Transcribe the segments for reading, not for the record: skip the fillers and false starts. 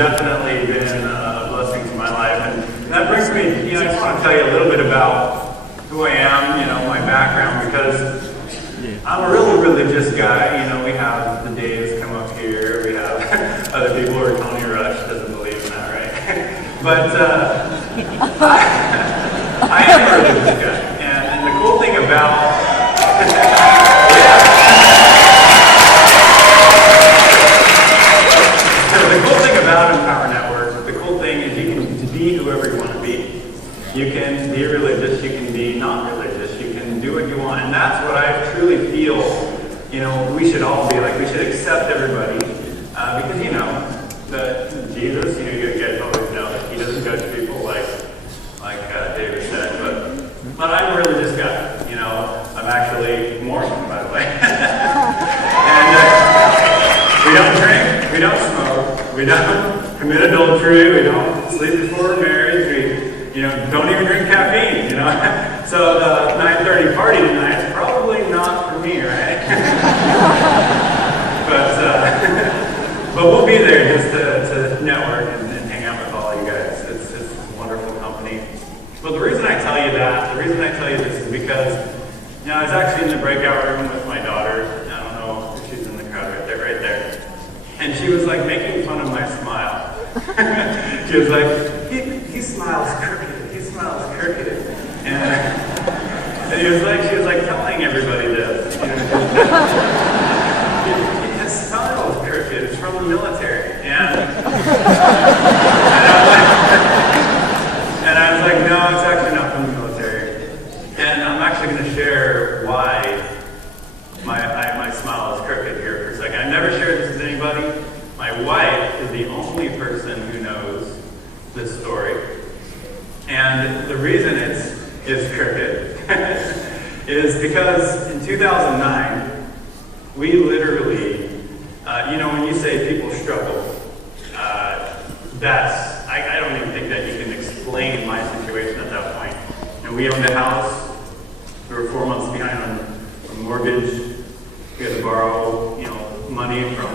definitely been a blessing to my life. And that brings me, I just want to tell you a little bit about who I am, my background, because I'm a really religious guy. We have the Daves come up here. We have other people, or Tony Rush doesn't believe in that, right? But I am a religious guy. And the cool thing about the cool thing about Empower Network, the cool thing is you can be whoever you want to be. You can be religious, you can be not religious, you can do what you want, and that's what I truly feel, we should all be like. We should accept everybody, because, that Jesus, you guys always know that he doesn't judge people like David said, but I'm a religious guy, I'm actually Mormon, by the way. And we don't drink, we don't smoke, we don't commit adultery, we don't sleep before we're married, we don't even drink caffeine, So the 9:30 party tonight is probably not for me, right? But we'll be there just to network and hang out with all you guys. It's a wonderful company. But the reason I tell you this is because, I was actually in the breakout room with my daughter. I don't know if she's in the crowd right there. And she was like making fun of my smile. She was like, he smiles crooked. He smiles crooked. And she was like telling everybody this. His smile is crooked. It's from the military. And I was like, no, it's actually not from the military. And I'm actually going to share why my smile is crooked here for a second. I've never shared this with anybody. My wife is the only person who knows this story. And the reason it's crooked is because in 2009, we literally, when you say people struggle, I don't even think that you can explain my situation at that point. And we owned a house. We were 4 months behind on mortgage. We had to borrow, money from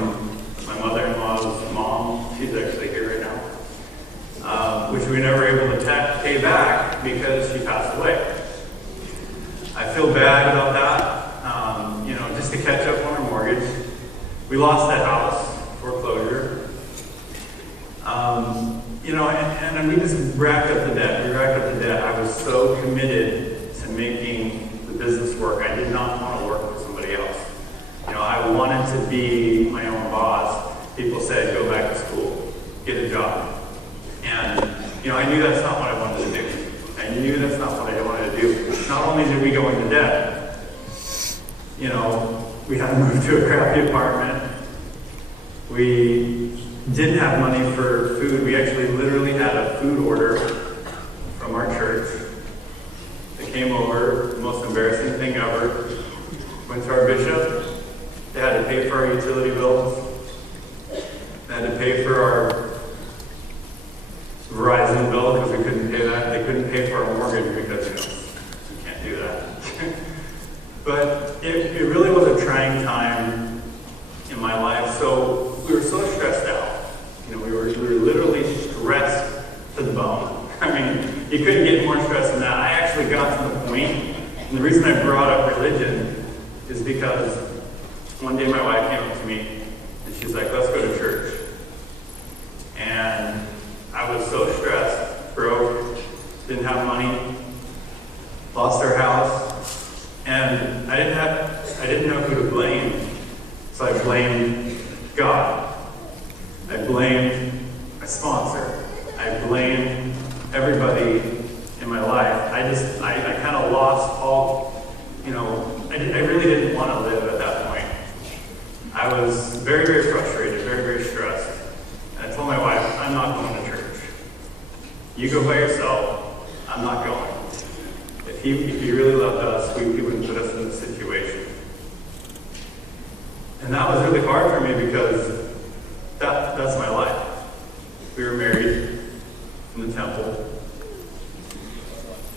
my mother-in-law's mom. She's actually here right now. Which we were never able to pay back because she passed away. I feel bad about that. Just to catch up on our mortgage. We lost that house, foreclosure. And we just racked up the debt. I was so committed to making the business work. I did not want to work for somebody else. I wanted to be my own boss. People said, go back to school, get a job. And, I knew that's not what I wanted to do. Not only did we go into debt, we had to move to a crappy apartment. We didn't have money for food. We actually literally had a food order from our church. They came over, the most embarrassing thing ever. Went to our bishop. They had to pay for our utility bills. They had to pay for our Verizon bill because we couldn't pay that. They couldn't pay for our mortgage because, you can't do that. But it really was a trying time in my life. So we were so stressed out. We were literally stressed to the bone. I mean, you couldn't get more stressed than that. I actually got to the point, and the reason I brought up religion is because one day my wife came up to me and she's like, let's go to church. And I was so stressed, broke, didn't have money, lost our house, and I didn't know who to blame. So I blamed God. I blamed my sponsor. I blamed everybody in my life. I kind of lost all, I really didn't want to live at that point. I was very, very frustrated, very, very stressed. And I told my wife, I'm not going to church. You go by yourself. I'm not going. If he really loved us, he wouldn't put us in this situation. And that was really hard for me because that's my life. We were married in the temple.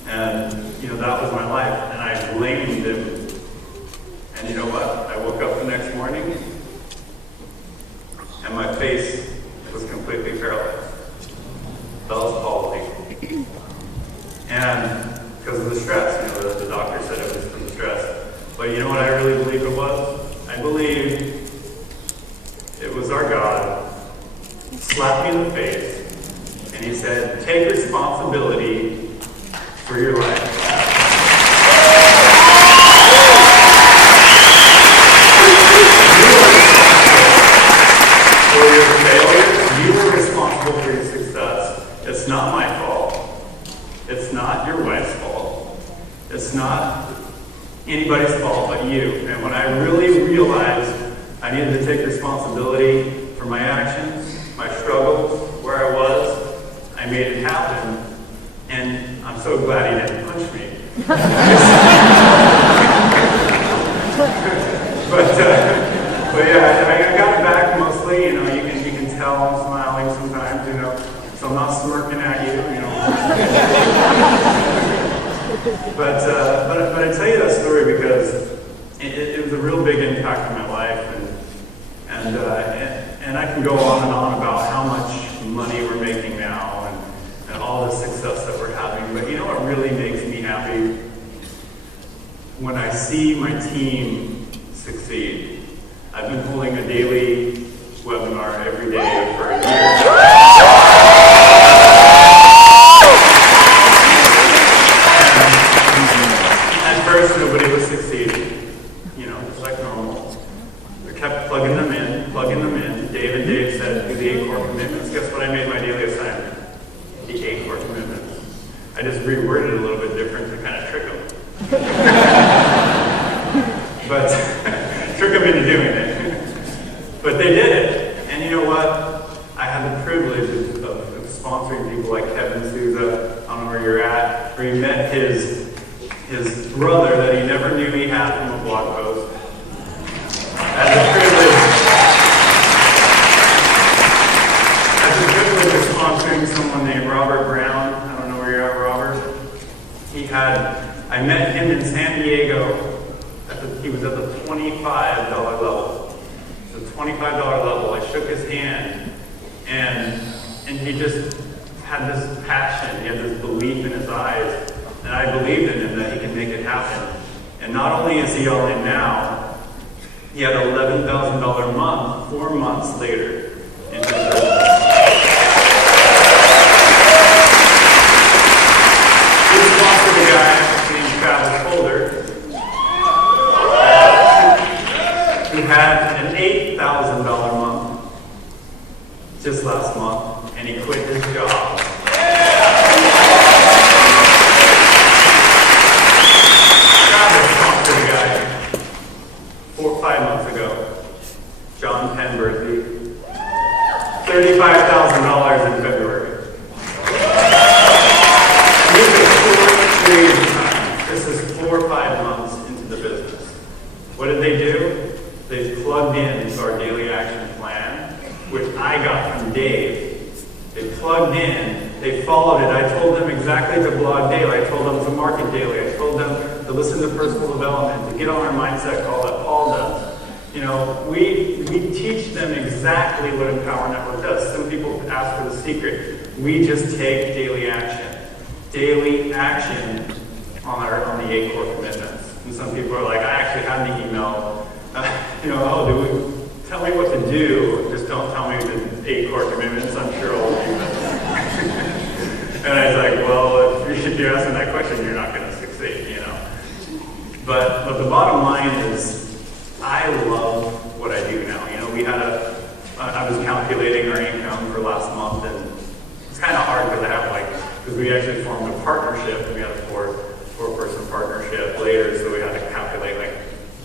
And, that was my life. And I blamed him. And you know what? I woke up the next morning and my face was completely paralyzed. I really realized I needed to take responsibility for my actions, my struggles, where I was. I made it happen, and I'm so glad he didn't punch me. But yeah, I got it back mostly. You know, you can tell I'm smiling sometimes. You know, so I'm not smirking at you. You know. But I tell you that story because it was a real big impact on my life, and I can go on and on about how much money we're making now and all the success that we're having. But you know what really makes me happy? When I see my team succeed. I've been holding a daily webinar every day for a year. At first, nobody was succeeding, you know, just like normal. We kept plugging them in. Dave said, do the 8 core commitments. Guess what I made my daily assignment? The 8 core commitments. I just reworded it a little bit different to kind of trick them. But trick them into doing it. But they did it. And you know what? I had the privilege of sponsoring people like Kevin Souza. I don't know where you're at, where he met his brother that he never knew he had from a blog post. I had the privilege of sponsoring someone named Robert Brown. I don't know where you're at, Robert. I met him in San Diego. He was at the $25 level. The $25 level. I shook his hand, and he just had this passion. He had this belief in his eyes, and I believed in him that he could make it happen. And not only is he all in now, he had an $11,000 month 4 months later in his business. He sponsored a guy named Travis Holder, who had an $8,000 month just last month, and he quit his job. Travis sponsored a guy 5 months ago, John Penberthy, $35,000 in February. These are short periods of time. This is 4 or 5 months into the business. What did they do? They plugged into our daily action plan, which I got from Dave. They plugged in, they followed it. I told them exactly to blog daily. I told them to market daily. I told them to listen to personal development, to get on our mindset call that Paul does. You know, we teach them exactly what Empower Network does. Some people ask for the secret. We just take daily action. Daily action on the 8 core commitments. And some people are like, I actually have the email. Tell me what to do, just don't tell me the 8 core commitments, I'm sure I'll do that. And I was like, well, if you're asking that question, you're not going to succeed, you know. But the bottom line is, I love what I do now. You know, I was calculating our income for last month, and it's kind of hard because we actually formed a partnership, and we had a four-person partnership later, so we had to calculate like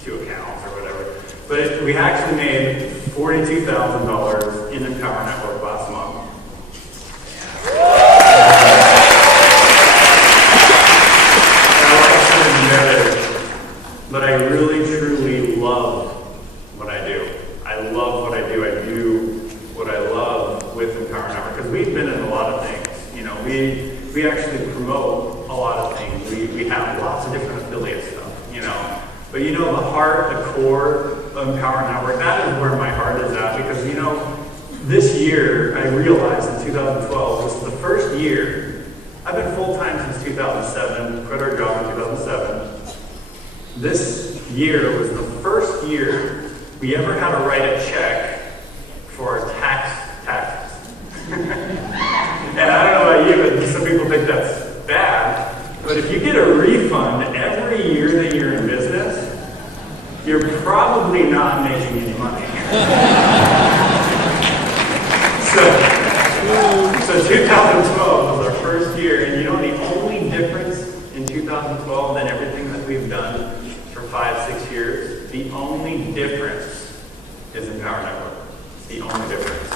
2 accounts or whatever. But we actually made $42,000 in Empower Network last month. But I really, truly love what I do. I love what I do. I do what I love with Empower Network because we've been in a lot of things. You know, we actually promote a lot of things. We have lots of different affiliate stuff. You know, but you know the heart, the core of Empower Network. That is where my heart is at because you know, this year I realized in 2012 was the first year. I've been full time since 2007. Quit our job in 2007. This year was the first year we ever had to write a check for our taxes. And I don't know about you, but some people think that's bad. But if you get a refund every year that you're in business, you're probably not making any money. So 2012 was our first year, and you know the only difference in 2012 than everything that we've done for 5-6 years The only difference is Empower Network. It's the only difference.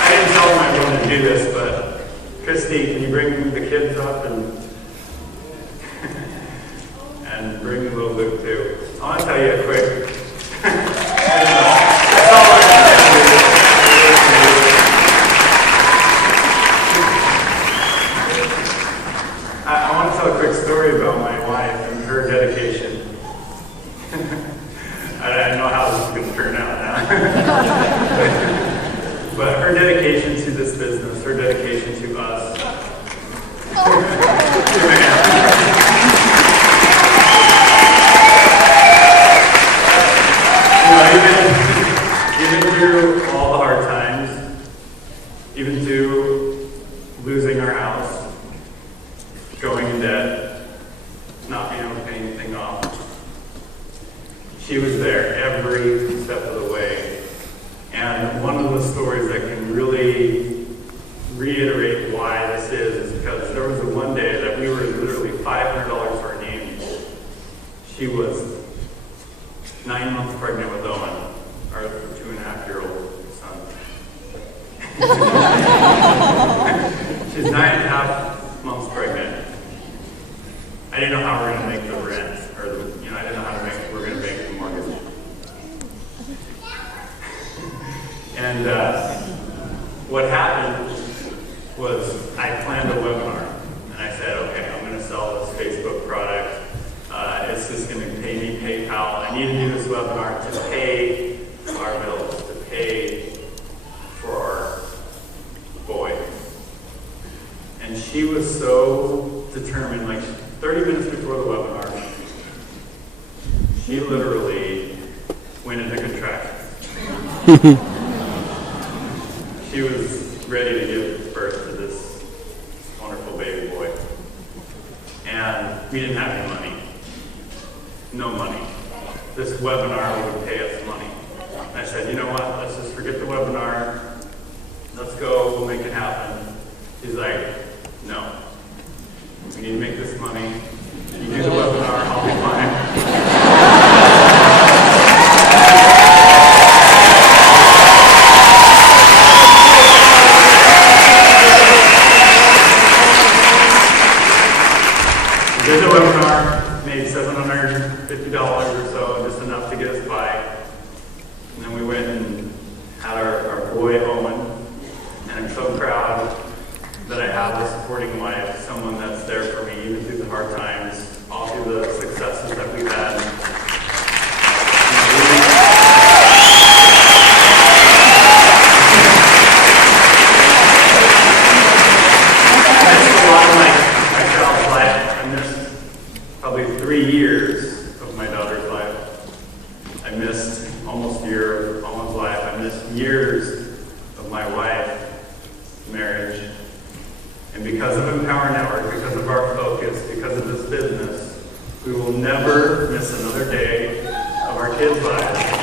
I didn't tell them I wanted to do this, but Christy, can you bring the kids up and bring little Luke too? I want to tell you a quick. That's all I want to tell a quick story about my wife and her dedication. I don't know how this is going to turn out now. But her dedication to this business, her dedication to us. Even through all the hard times, even through losing our house, going in debt, not being able to pay anything off, she was there every step of the way. And one of the stories that can really reiterate why this is because there was one day that we were literally $500 for our names. She was 9 months pregnant with Owen, our 2.5-year-old son. She's 9.5 months pregnant. I didn't know how we were going to make the rent, or I didn't know how we're going to make the mortgage. And what happened was I planned a webinar, and I said, okay, I'm going to sell this Facebook product. It's just going to pay me PayPal. I need to do this webinar to pay our bills, to pay for our boy. And she was so determined, like 30 minutes before the webinar, she literally went into contraction. She was ready to give birth to this wonderful baby boy. And we didn't have any money. No money. This webinar would pay us money. And I said, you know what, let's just forget the webinar. Let's go, we'll make it happen. She's like, no. We need to make this money. You do the webinar, I'll be fine. We did the webinar, made $750 or so, just enough to get us by. And then we went and had our boy Owen. And I'm so proud that I have a supporting wife, someone that's there for me even through the hard times, all through the successes that we've had. I missed a lot of my child's life. I missed probably 3 years of my daughter's life. I missed almost a year of Owen's life. I missed years of my wife's marriage. And because of Empower Network, because of our focus, because of this business, we will never miss another day of our kids' lives.